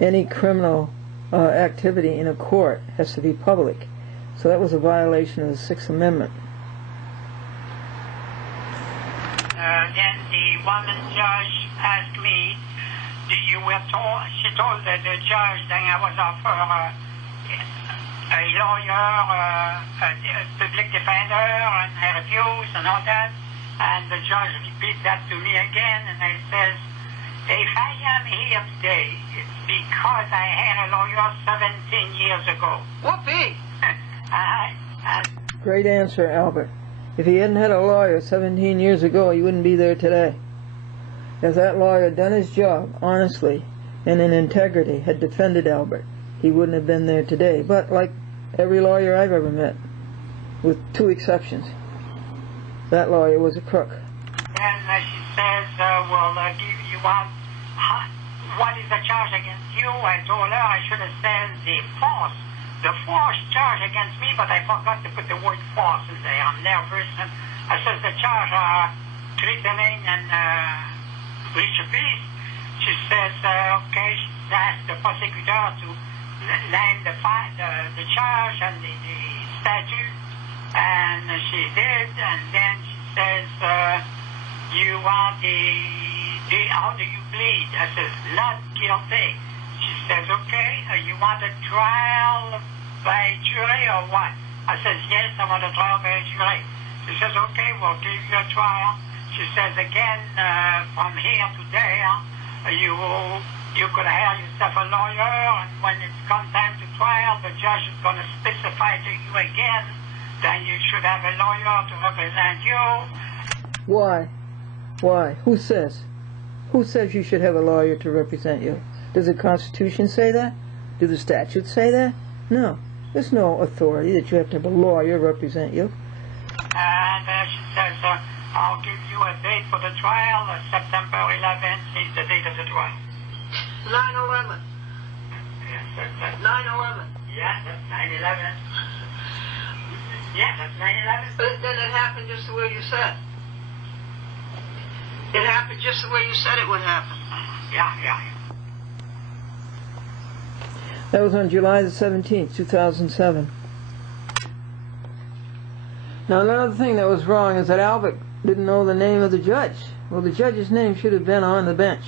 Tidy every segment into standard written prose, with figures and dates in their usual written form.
any criminal activity in a court has to be public. So that was a violation of the Sixth Amendment. Then the woman judge asked me, she told the judge that I was offered a lawyer, a public defender, and I refused and all that. And the judge repeated that to me again, and I says, if I am here today, it's because I had a lawyer 17 years ago. Whoopee! Great answer, Albert. If he hadn't had a lawyer 17 years ago, he wouldn't be there today. If that lawyer had done his job honestly and in integrity, had defended Albert, he wouldn't have been there today. But like every lawyer I've ever met, with two exceptions, that lawyer was a crook. And she says, what is the charge against you? I told her I should have said the force charge against me, but I forgot to put the word force in there. I'm nervous. And I says the charge are threatening and breach of peace. She says, okay, she asked the prosecutor to name the charge and the statute, and she did, and then she says, you want how do you plead? I says, not guilty. She says, okay, you want a trial by jury or what? I says, yes, I want a trial by jury. She says, okay, we'll give you a trial. She says, again, from here to there, you could hire yourself a lawyer, and when it's come time to trial, the judge is going to specify to you again that you should have a lawyer to represent you. Why? Why? Who says? Who says you should have a lawyer to represent you? Does the Constitution say that? Do the statutes say that? No. There's no authority that you have to have a lawyer represent you. And she says, I'll give you a date for the trial. September 11th is the date of the trial. 9/11. Yes, that's 9/11. Yeah, that's 9/11. Yeah, that's 9/11. But then it happened just the way you said. It happened just the way you said it would happen. Yeah. That was on July the 17th, 2007. Now another thing that was wrong is that Albert didn't know the name of the judge. Well, the judge's name should have been on the bench.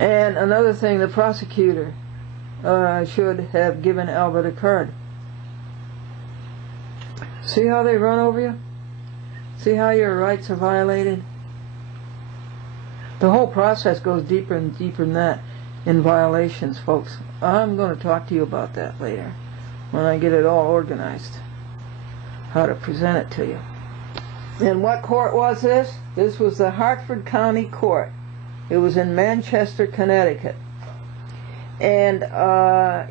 And another thing, the prosecutor should have given Albert a card. See how they run over you? See how your rights are violated? The whole process goes deeper and deeper than that in violations, folks. I'm going to talk to you about that later when I get it all organized, how to present it to you. And what court was this? This was the Hartford County Court. It was in Manchester, Connecticut. And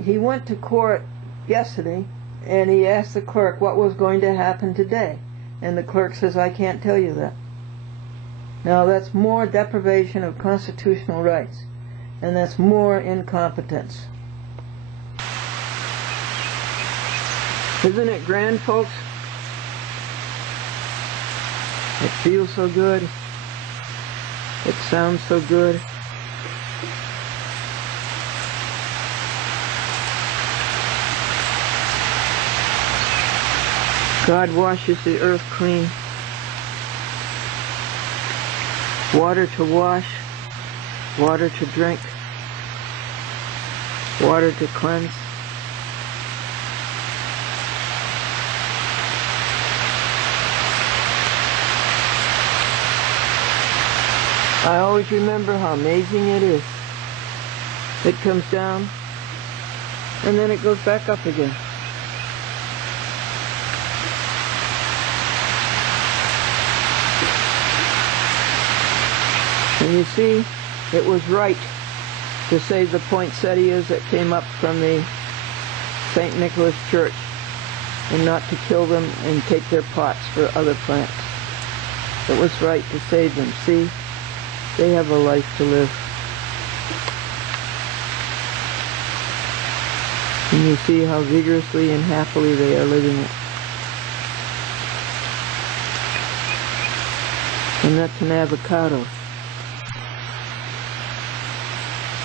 he went to court yesterday, and he asked the clerk what was going to happen today. And the clerk says, I can't tell you that. Now that's more deprivation of constitutional rights, and that's more incompetence. Isn't it grand, folks? It feels so good. It sounds so good. God washes the earth clean. Water to wash, water to drink, water to cleanse. I always remember how amazing it is. It comes down, and then it goes back up again. And you see, it was right to save the poinsettias that came up from the St. Nicholas Church and not to kill them and take their pots for other plants. It was right to save them. See, they have a life to live. And you see how vigorously and happily they are living it. And that's an avocado.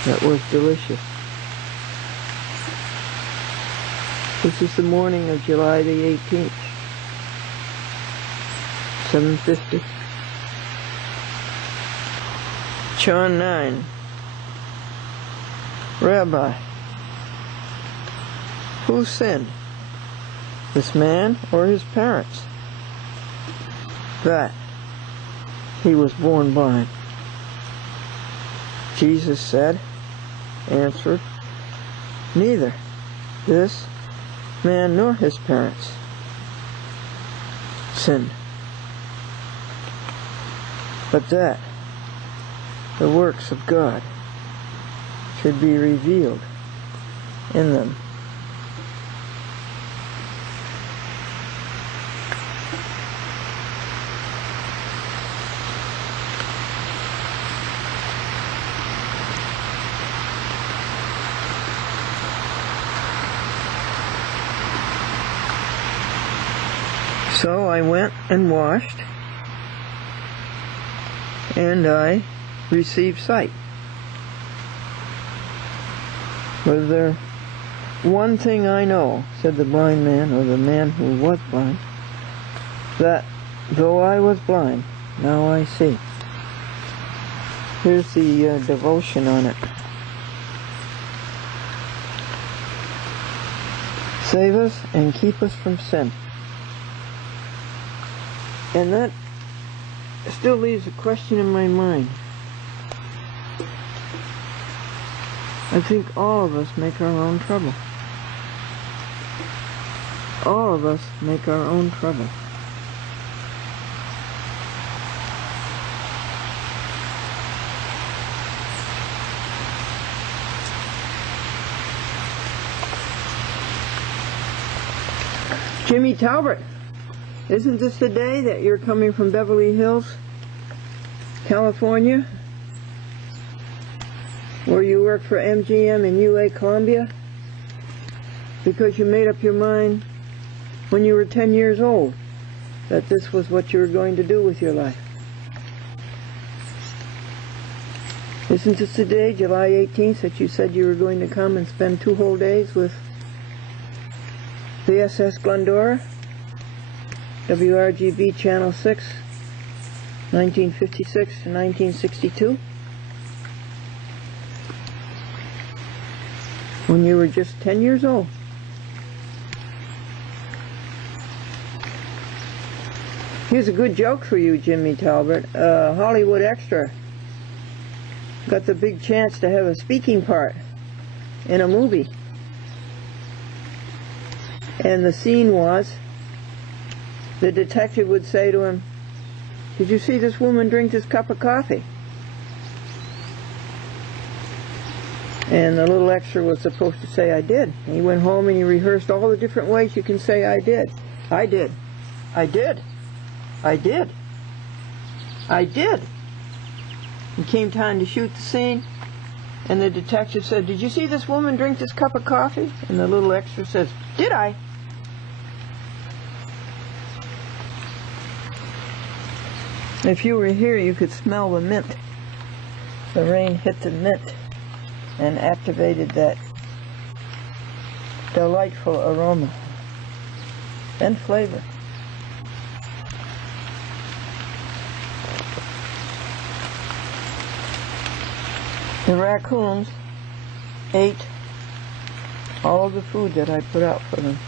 that was delicious. This is the morning of July the 18th, 7:50. John 9. Rabbi, who sinned, this man or his parents, that he was born blind? Jesus answered, neither this man nor his parents sinned, but that the works of God should be revealed in them. So I went and washed, and I received sight. Was there one thing I know, said the blind man, or the man who was blind, that though I was blind, now I see. Here's the devotion on it. Save us and keep us from sin. And that still leaves a question in my mind. I think all of us make our own trouble. All of us make our own trouble. Jimmy Talbert, isn't this the day that you're coming from Beverly Hills, California, where you work for MGM in UA Columbia, because you made up your mind when you were 10 years old that this was what you were going to do with your life? Isn't this the day, July 18th, that you said you were going to come and spend 2 whole days with the SS Glendora, WRGB Channel 6, 1956 to 1962? When you were just 10 years old. Here's a good joke for you, Jimmy Talbert. Hollywood Extra got the big chance to have a speaking part in a movie. And the scene was, the detective would say to him, "Did you see this woman drink this cup of coffee?" And the little extra was supposed to say, "I did." And he went home and he rehearsed all the different ways you can say "I did." I did. I did. I did. I did. It came time to shoot the scene, and the detective said, "Did you see this woman drink this cup of coffee?" And the little extra says, "Did I?" If you were here, you could smell the mint. The rain hit the mint and activated that delightful aroma and flavor. The raccoons ate all of the food that I put out for them.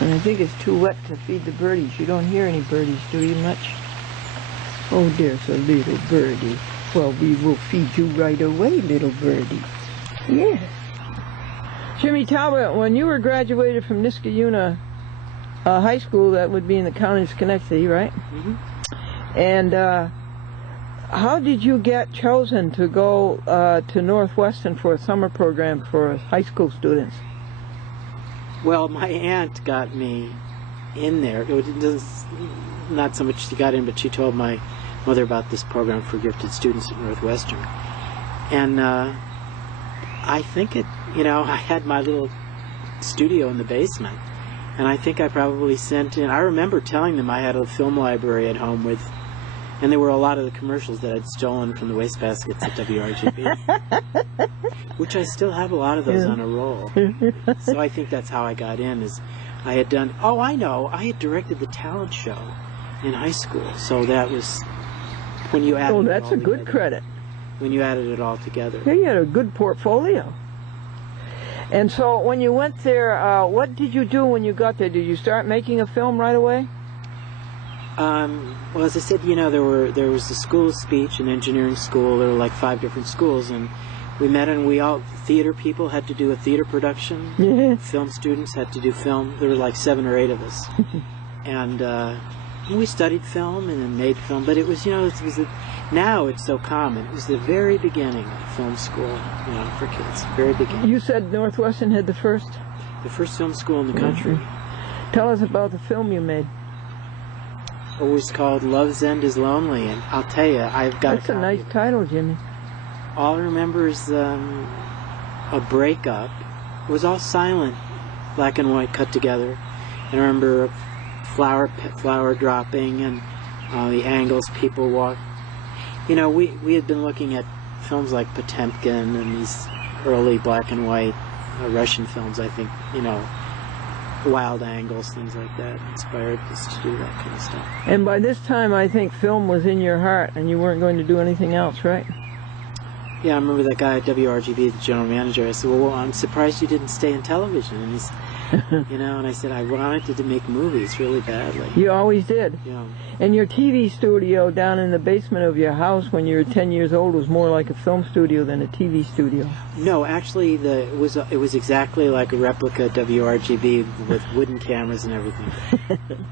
And I think it's too wet to feed the birdies. You don't hear any birdies, do you, much? Oh, there's a little birdie. Well, we will feed you right away, little birdie. Yeah. Jimmy Talbot, when you were graduated from Niskayuna High School, that would be in the county of Schenectady, right? Mm-hmm. And how did you get chosen to go to Northwestern for a summer program for high school students? Well, my aunt got me in there. Not so much she got in, but she told my mother about this program for gifted students at Northwestern. And I think I had my little studio in the basement. And I think I probably sent in, I remember telling them I had a film library at home with And there were a lot of the commercials that I'd stolen from the wastebaskets at WRGB, which I still have a lot of those on a roll. So I think that's how I got in, is I had done, I had directed the talent show in high school. So that was when you added that's a good credit. When you added it all together. Yeah, you had a good portfolio. And so when you went there, what did you do when you got there? Did you start making a film right away? Well, as I said, there was the school of speech and engineering school. There were like 5 different schools, and we met, and theater people had to do a theater production. Yeah. Film students had to do film. There were like 7 or 8 of us, and we studied film and then made film. But it was, now it's so common. It was the very beginning of film school, for kids. Very beginning. You said Northwestern had the first film school in the country. Tell us about the film you made. It was called Love's End is Lonely, and I'll tell you, I've got That's a nice title, Jimmy. All I remember is a breakup. It was all silent, black and white, cut together. And I remember a flower dropping, and the angles people walk. We had been looking at films like Potemkin and these early black and white Russian films, I think, wild angles, things like that, inspired us to do that kind of stuff. And by this time, I think film was in your heart, and you weren't going to do anything else, right? Yeah, I remember that guy at WRGB, the general manager. I said, well, I'm surprised you didn't stay in television. And he's, and I said, I wanted to make movies really badly. You always did. Yeah. And your TV studio down in the basement of your house when you were 10 years old was more like a film studio than a TV studio. No, actually, it was exactly like a replica WRGB with wooden cameras and everything.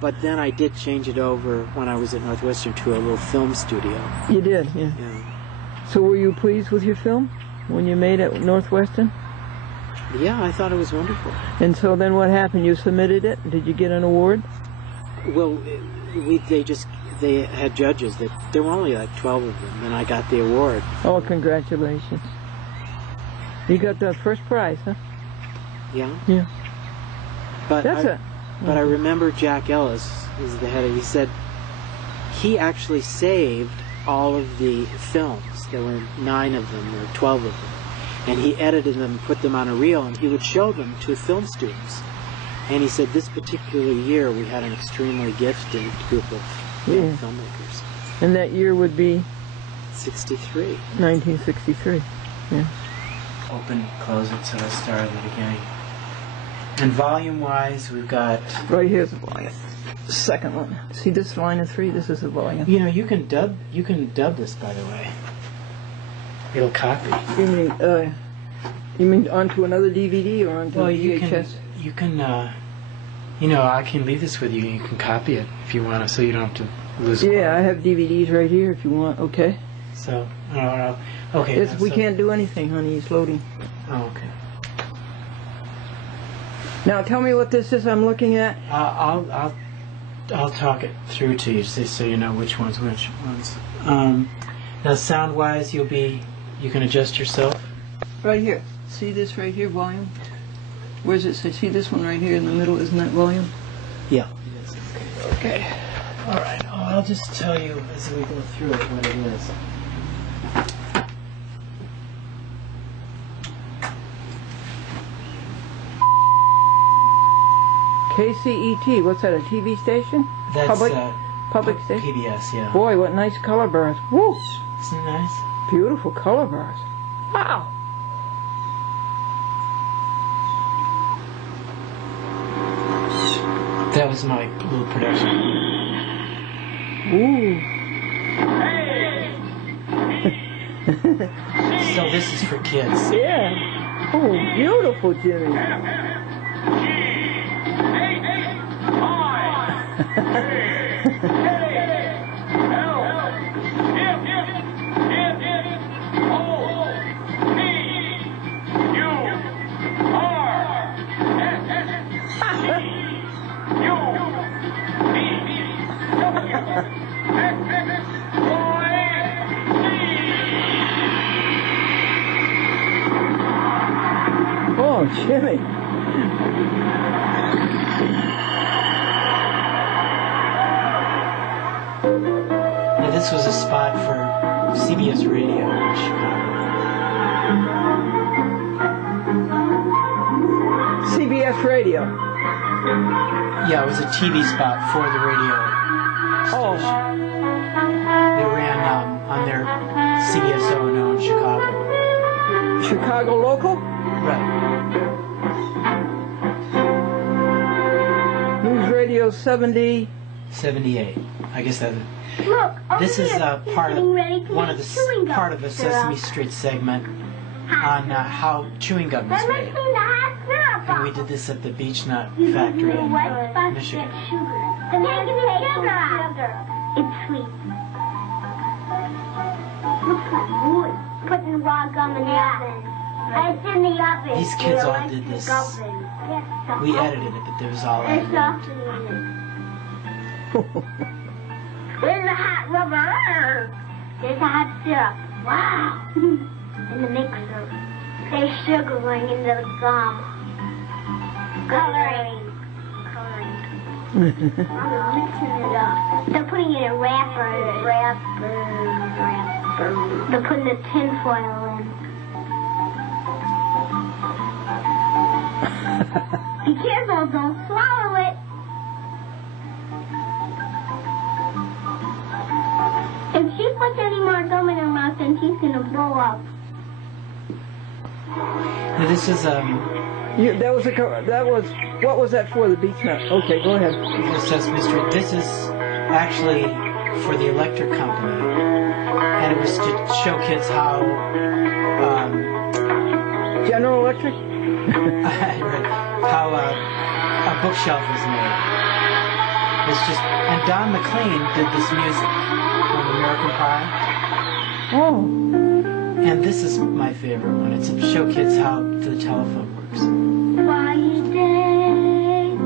But then I did change it over when I was at Northwestern to a little film studio. You did, yeah. So were you pleased with your film when you made it at Northwestern? Yeah, I thought it was wonderful. And so then what happened? You submitted it? Did you get an award? Well, they had judges. There were only like 12 of them, and I got the award. Oh, congratulations. You got the first prize, huh? Yeah. Yeah. But I remember Jack Ellis was the head of, he said he actually saved all of the films. There were 9 of them, or 12 of them. And he edited them, put them on a reel, and he would show them to film students. And he said this particular year we had an extremely gifted group of filmmakers. And that year would be? 63. 1963. Yeah. Open, close it, so I start at the beginning. And volume-wise, we've got... Right here's the volume. The second one. See this line of 3? This is the volume. You can dub this, by the way. It'll copy. You mean onto another DVD or onto VHS? You can, I can leave this with you. You can copy it if you want to, so you don't have to lose it. Yeah, I have DVDs right here if you want. Okay. So, okay. We can't do anything, honey. It's loading. Oh, okay. Now tell me what this is I'm looking at. I'll talk it through to you so you know which one's which ones. Now, sound-wise, you can adjust yourself. Right here. See this right here, volume? Where's it say? See this one right here in the middle? Isn't that volume? Yeah. It is. Okay. All right. I'll just tell you as we go through it what it is. KCET. What's that? A TV station? That's Public station. PBS. Yeah. Boy, what nice color bars. Woo! Isn't it nice? Beautiful color bars. Wow. That was my little production. Ooh. So this is for kids. Yeah. Oh, beautiful, Jimmy. Oh, Jimmy. Now this was CBS Radio in Chicago. CBS Radio. Yeah, it was a TV spot for the radio Oh, station. They ran on their CBS-O&O in Chicago. Chicago local? Right. News Radio 70. 78. I guess that. Look, This is part of one of the part of a syrup. Sesame Street segment on how chewing gum is They're made. mixing the hot syrup And we up. did this at the Beech Nut You Factory know in what? Supposed to Michigan. get sugar. They're making the sugar out. It's sweet. Looks like wood. Putting raw gum in the oven. It's in the oven. These kids The all did electric this. oven. Yes, the We hot- edited it, but there was all There's edited. something in it. There's a hot rubber. There's a hot syrup. Wow. In the mixer. There's sugar going into the gum. Coloring. Mixing it up. They're putting it in wrappers. They're putting the tin foil in. Be careful, don't swallow it. If she puts any more gum in her mouth, then she's gonna blow up. Now, this is What was that for? The Beech Nut. Okay, go ahead. the Sesame Street. This is actually for the electric company, and it was to show kids how General Electric. how a bookshelf is made. It's just, and Don McLean did this music from American Pie, Oh, and this is my favorite one. It's to show kids how the telephone works. Quiet day,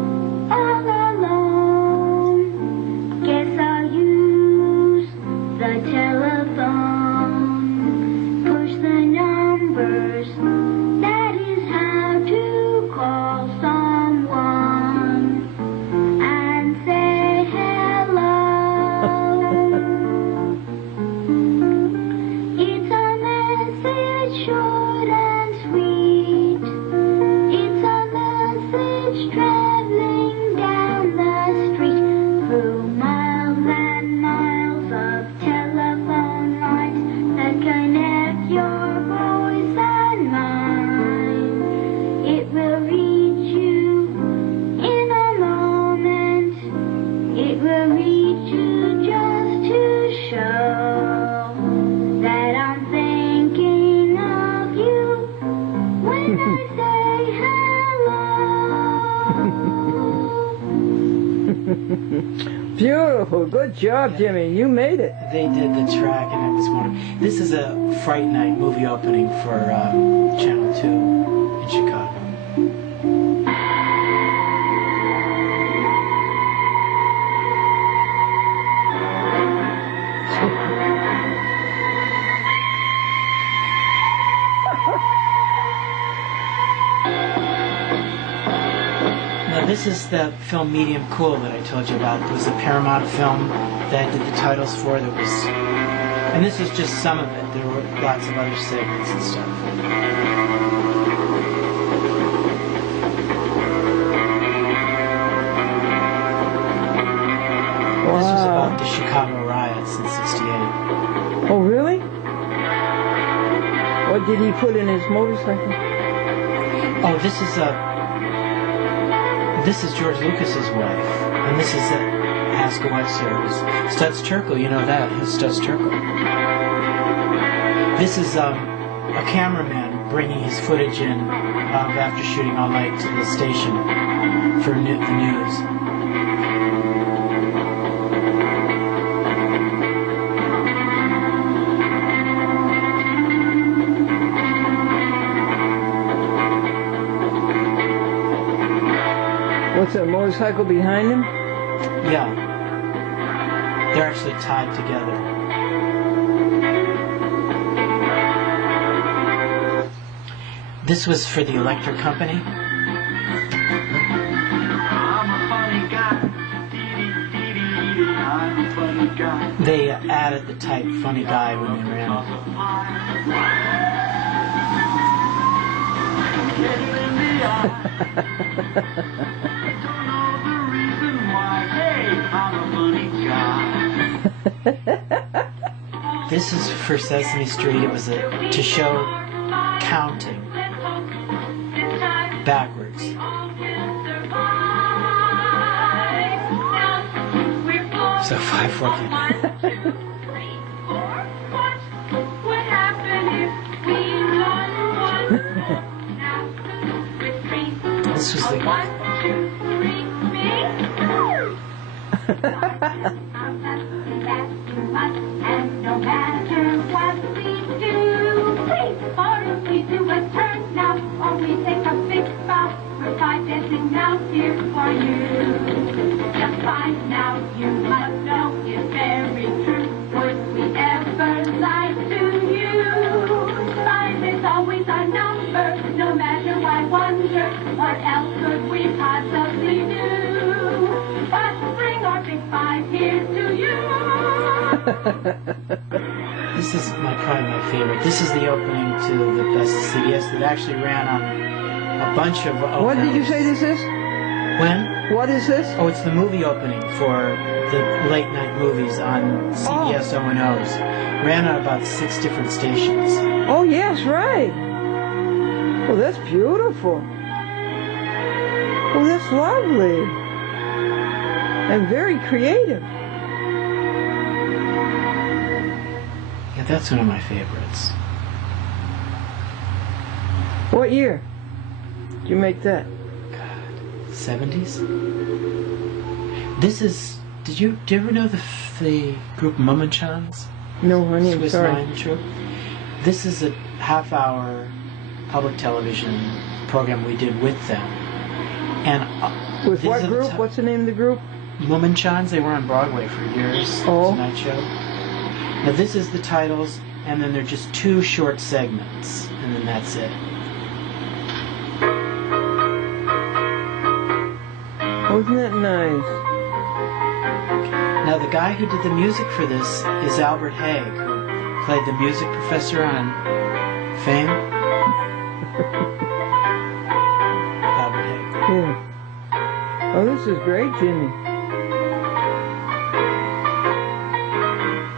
all alone. Guess I'll use the telephone. Push the numbers. That is how to call someone and say hello. It's a message short and sweet. It's a message traveling down the street through miles and miles of telephone lines that connect your voice and mine. It will reach you in a moment. It will reach you just to show that I'm thinking of you when I say hello. beautiful. Good job, Jimmy. You made it. They did the track, and it was wonderful. This is a Fright Night movie opening for Channel 2 in Chicago. Now this is the film Medium Cool that I told you about. It was the Paramount film that I did the titles for. That was, and this is just some of it. There were lots of other segments and stuff. This was about the Chicago riots in '68. Oh, really? What did he put in his motorcycle? Oh, this is George Lucas's wife, and this is Ask a Wife Series. Studs Terkel, you know that, his Studs Terkel. This is a cameraman bringing his footage in after shooting all night to the station for the news. What's that motorcycle behind him? Yeah. They're actually tied together. This was for the electric company. I'm a funny guy. I'm a funny They added the type funny guy when they ran it. This is for Sesame Street. It was to show counting backwards. So 5, 4, 3. This was the and no matter what we do, please, or if we do a turn now, or we take a big bow, we're dancing now here for you. Just find now, you must know it's very true. Would we ever lie to you? 5 is always our number, no matter why wonder, what else could we possibly do? But bring our big 5 here to you. This is probably my favorite. This is the opening to the best of CBS that actually ran on a bunch of openings. What did you say this is? When? What is this? Oh, it's the movie opening for the late night movies on CBS O&Os. Ran on about 6 different stations. Oh, yes, right. Oh, that's beautiful. Oh, that's lovely. And very creative. Yeah, that's one of my favorites. What year did you make that? God, 70s? This is... Did you ever know the group Mummenchans? No, honey, I'm Swiss sorry. Mine Troupe? This is a half-hour public television program we did with them. And With these what are the group? What's the name of the group? Mummenchans. They were on Broadway for years. Oh. It's a night show. Now this is the titles, and then they're just 2 short segments, and then that's it. Wasn't that nice? Now the guy who did the music for this is Albert Haig, who played the music professor on Fame. Albert Haig. Yeah. Oh, this is great, Jimmy.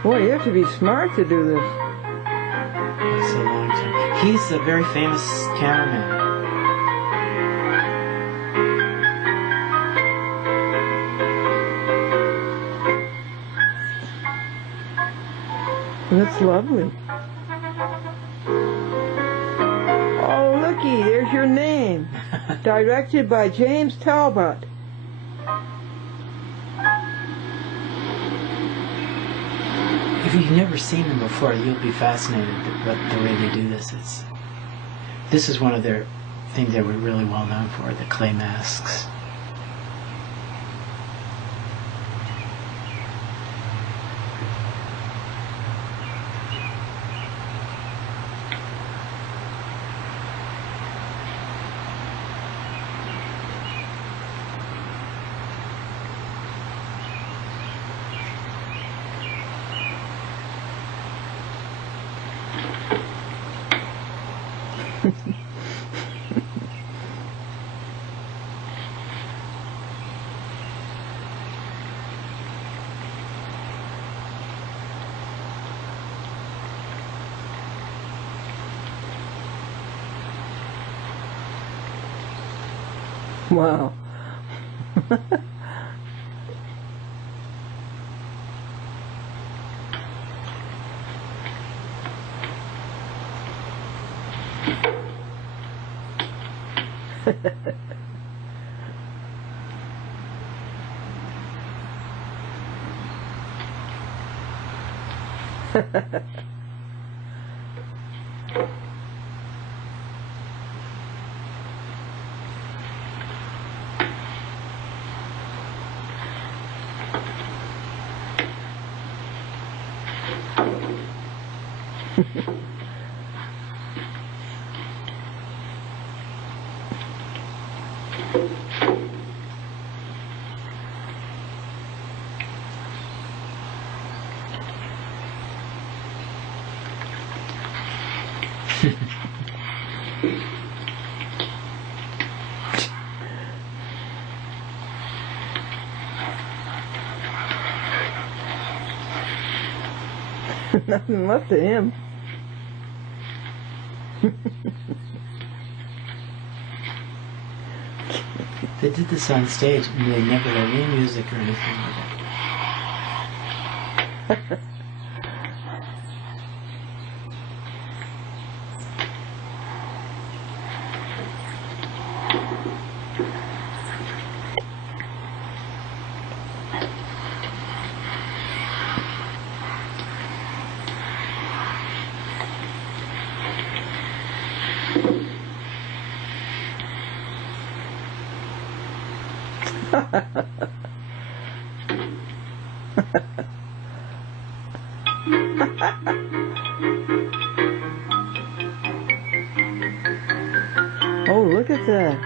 Boy, you have to be smart to do this. That's a long time. He's a very famous cameraman. That's lovely. Oh, looky, there's your name. Directed by James Talbot. If you've never seen them before, you'll be fascinated with the way they do this. This is one of their things they were really well known for, the clay masks. Wow. Nothing left of him. They did this on stage and they never had any music or anything like that. Oh, look at that.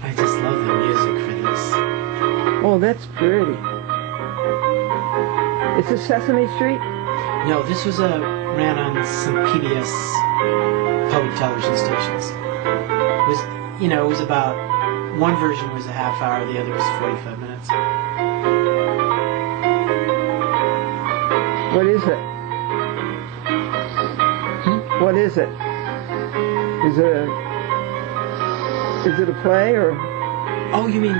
I just love the music for this. Oh, that's pretty. Is this Sesame Street? No, this was ran on some PBS public television stations. It was, it was about, one version was a half hour, the other was 45 minutes. What is it? What is it? Is it a play or? Oh, you mean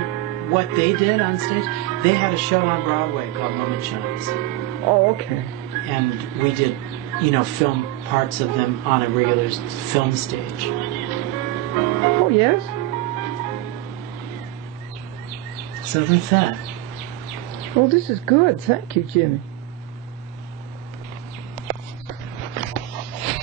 what they did on stage? They had a show on Broadway called Moment Shines. Oh, okay. And we did, film parts of them on a regular film stage. Oh, yes? So that's that. Well, this is good. Thank you, Jimmy.